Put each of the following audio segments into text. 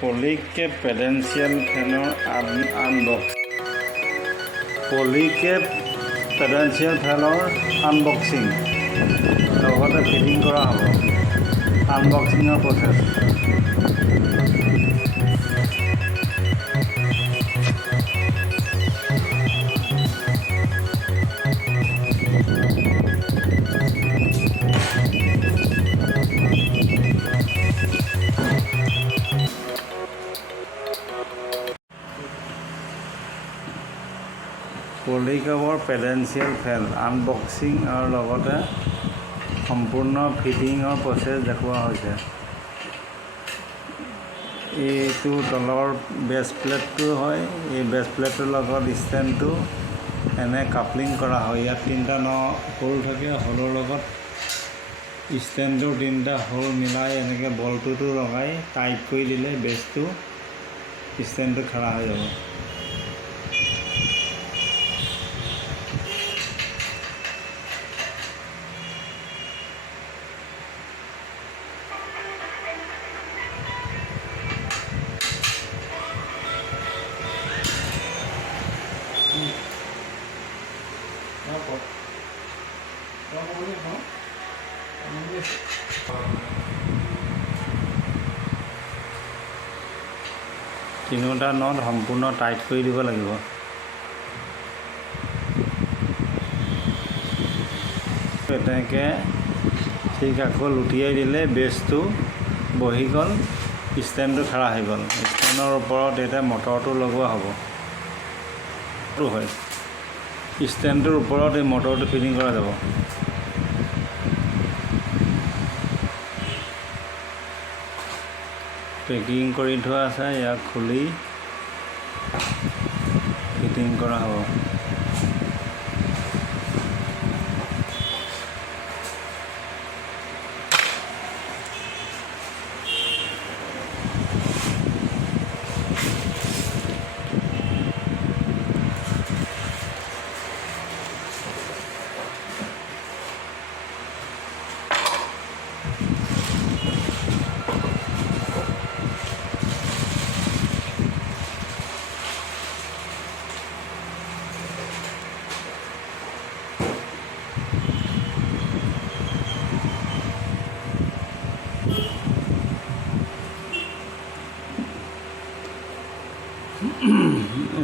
পলিকেপ পেডেন্সিয়েল ফেনৰ পলিকেপ পেডেন্সিয়েল ফেনৰ আনবক্সিং লগতে ফিটিং কৰা হ'ব। আনবক্সিঙৰ প্ৰচেছ পলিকেপৰ পেডেন্সিয়েল ফেন আনবক্সিং আৰু লগতে সম্পূৰ্ণ ফিটিঙৰ প্ৰচেছ দেখুওৱা হৈছে। এইটো তলৰ বেছ প্লেটটো হয়। এই বেছ প্লেটটোৰ লগত ষ্টেণ্ডটো এনে কাপলিং কৰা হয়। ইয়াত 3টা হোল থাকে। হোলৰ লগত ষ্টেণ্ডটোৰ 3টা হোল মিলাই এনেকৈ বলটোতো লগাই টাইট কৰি দিলে বেছটো ষ্টেণ্ডটো খাৰা হৈ যাব। তিনিওটা নট সম্পূৰ্ণ টাইট কৰি দিব লাগিব। তেনেকৈ ঠিক আকৌ লুটিয়াই দিলে বেছটো বহি গ'ল, ষ্টেণ্ডটো খাৰা হৈ গ'ল। ষ্টেণ্ডৰ ওপৰত এতিয়া মটৰটো লগোৱা হ'ব। হয় ষ্টেণ্ডটোৰ ওপৰত এই মটৰটো ফিটিং কৰা যাব। পেকিং কৰি থোৱা আছে, ইয়াক খুলি ফিটিং কৰা হ'ব।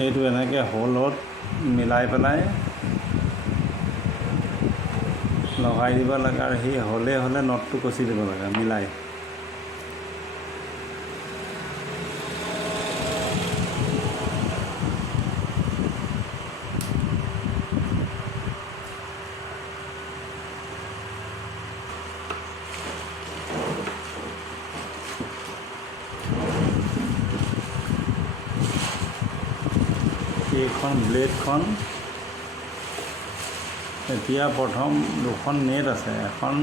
এইটো এনেকৈ হোলত মিলাই পেলাই লগাই দিব লাগে আৰু সেই হ'লে নটটো কচি দিব লাগে মিলাই। এইখন ব্লেডখন এতিয়া প্ৰথম 2খন নেট আছে। এখন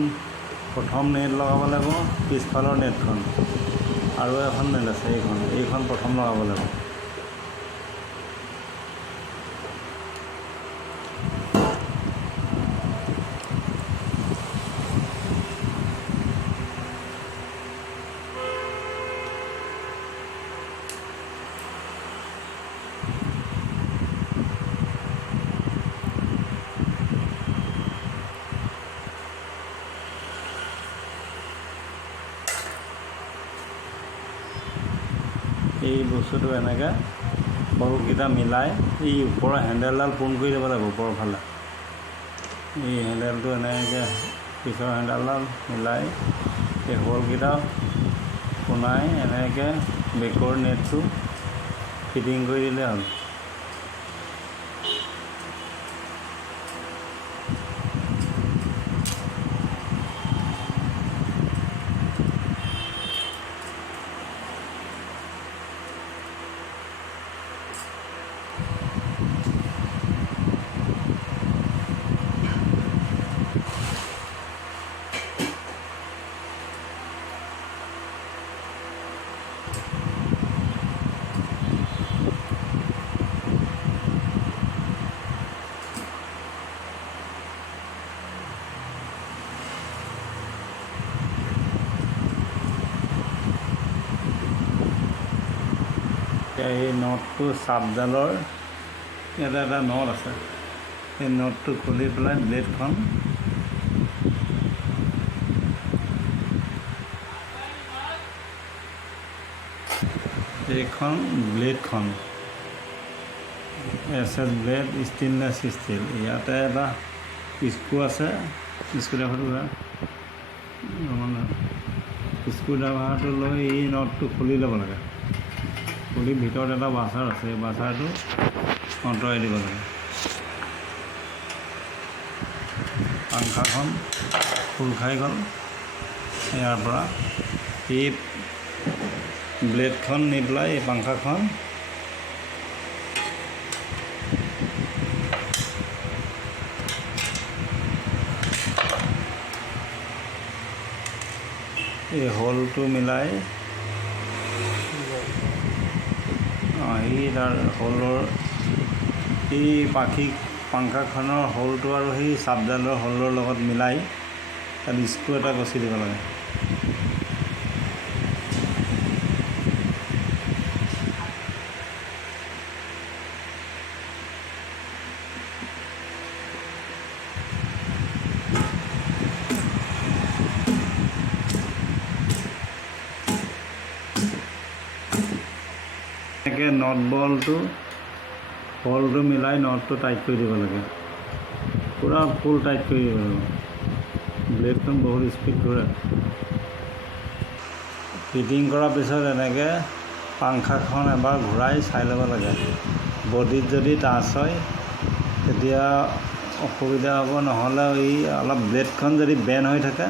প্ৰথম নেট লগাব লাগিব, পিছফালৰ নেটখন আৰু এখন নেট আছে। এইখন প্ৰথম লগাব লাগিব। এই বস্তুটো এনেকৈ বলকেইটা মিলাই এই ওপৰৰ হেণ্ডেলডাল পোন কৰি দিব লাগিব। ওপৰৰ ফালে এই হেণ্ডেলটো এনেকৈ পিছৰ হেণ্ডেলডাল মিলাই এই হোলকেইটা পোনাই এনেকৈ বেকৰ নেটটো ফিটিং কৰি দিলে হ'ল। এই নটটো চাপডালৰ ইয়াতে এটা নট আছে, সেই নটটো খুলি পেলাই ব্লেডখন এইখন ব্লেডখন SS ব্লেড ষ্টেইনলেছ ষ্টিল। ইয়াতে এটা স্ক্ৰু আছে, স্ক্ৰুড্ৰাইভাৰটো লৈ এই নটটো খুলি ল'ব লাগে। খুলি ভিতৰত এটা বাছাৰ আছে, এই বাছাৰটো আঁতৰাই দিব লাগে। পাংখাখন খোল খাই গ'ল। ইয়াৰ পৰা এই ব্লেডখন নি পেলাই এই পাংখাখন এই হোলটো মিলাই সেই তাৰ হোলৰ এই পাংখাখনৰ হোলটো আৰু সেই চাপডালৰ হোলৰ লগত মিলাই তাত স্ক্ৰু এটা গছি দিব লাগে। এনেকৈ নট হোলটো মিলাই নটটো টাইট কৰি দিব লাগে, পূৰা ফুল টাইট কৰি দিব লাগিব। ব্লেডখন বহুত স্পীড ঘূৰে। ফিটিং কৰাৰ পিছত এনেকৈ পাংখাখন এবাৰ ঘূৰাই চাই ল'ব লাগে। বডিত যদি টাচ হয় তেতিয়া অসুবিধা হ'ব, নহ'লে এই অলপ ব্লেডখন যদি বেণ্ড হৈ থাকে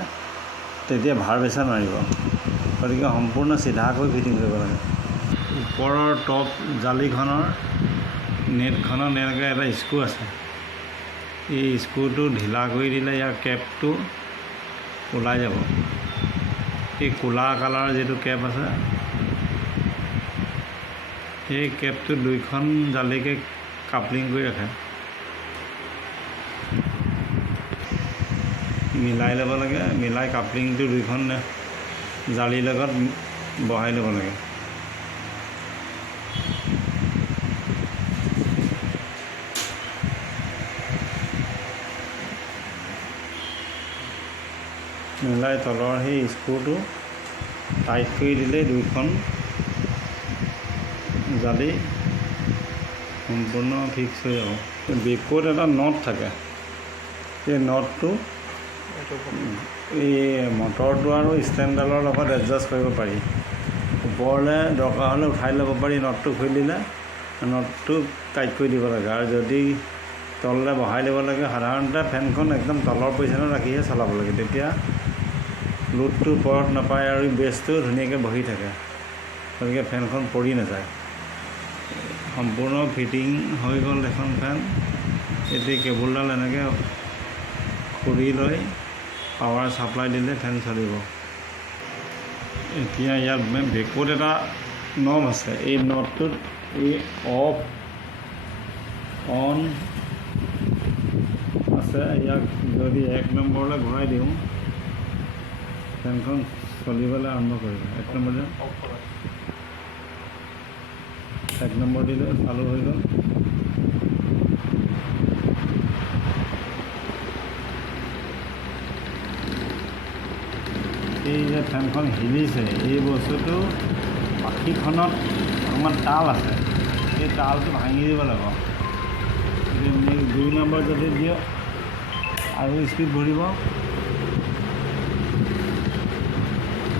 তেতিয়া ভাইব্ৰেশ্যন মাৰিব। গতিকে সম্পূৰ্ণ চিধাকৈ ফিটিং কৰিব লাগে। ওপৰৰ টপ জালিখনৰ নেটখনত এনেকৈ এটা স্ক্ৰু আছে, এই স্ক্ৰুটো ঢিলা কৰি দিলে ইয়াৰ কেপটো ওলাই যাব। এই ক'লা কালাৰৰ যিটো কেপ আছে সেই কেপটো দুইখন জালিকে কাপলিং কৰি ৰাখে। মিলাই ল'ব লাগে, মিলাই কাপলিংটো দুইখন জালিৰ লগত বহাই ল'ব লাগে। মিলাই তলৰ সেই স্ক্ৰুটো টাইট কৰি দিলে দুইখন জালি সম্পূৰ্ণ ফিক্স হৈ যাব। বেকত এটা নট থাকে, সেই নটটো এই মটৰটো আৰু ষ্টেণ্ডডালৰ লগত এডজাষ্ট কৰিব পাৰি। ওপৰলৈ দৰকাৰ হ'লে উঠাই ল'ব পাৰি। নটটো খুলি দিলে নটটো টাইট কৰি দিব লাগে, আৰু যদি তললৈ বহাই দিব লাগে। সাধাৰণতে ফেনখন একদম তলৰ পজিশ্যনত ৰাখিহে চলাব লাগে, তেতিয়া লোডটো ওপৰত নাপায় আৰু বেছটো ধুনীয়াকৈ বহি থাকে। গতিকে ফেনখন পৰি নাযায়। সম্পূৰ্ণ ফিটিং হৈ গ'ল এখন ফেন। এতিয়া কেবুলডাল এনেকৈ খুলি লৈ পাৱাৰ ছাপ্লাই দিলে ফেন চলিব। এতিয়া ইয়াত বেকত এটা নব আছে, এই নবটোত এই অফ অন আছে। ইয়াক যদি 1 নম্বৰলৈ ঘূৰাই দিওঁ ফেনখন চলিবলৈ আৰম্ভ কৰিব। 1 নম্বৰ দিলে চালু হৈ গ'ল। এই যে ফেনখন হিলিছে, এই বস্তুটো পাখিখনত অকণমান তাল আছে, সেই তালটো ভাঙি দিব লাগিব। 2 নম্বৰ যদি দিওঁ আৰু স্পীড ভৰিব।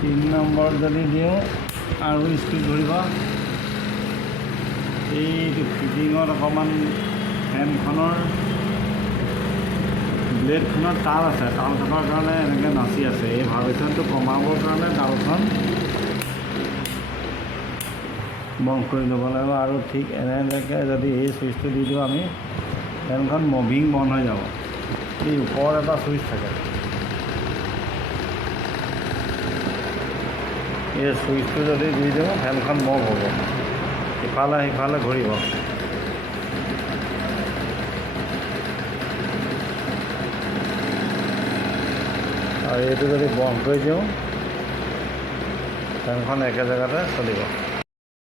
3 নম্বৰ যদি দিওঁ আৰু স্পীড ভৰিব। এইটো ফিটিঙত অকণমান ফেনখনৰ ব্লেডখনত তাল আছে, তাল থকাৰ কাৰণে এনেকৈ নাচি আছে। এই ভাইব্ৰেশ্যনটো কমাবৰ কাৰণে তালখন বন্ধ কৰি ল'ব লাগিব। আৰু ঠিক এনেকৈ যদি এই চুইচটো দি দিওঁ আমি, ফেনখন মুভিং বন্ধ হৈ যাব। এই ওপৰত এটা চুইচ থাকে, এই চুইচটো যদি দি দিওঁ ফেনখন মুভ হ'ব, ইফালে সিফালে ঘূৰিব। আৰু এইটো যদি বন্ধ কৰি দিওঁ ফেনখন একে জেগাতে চলিব।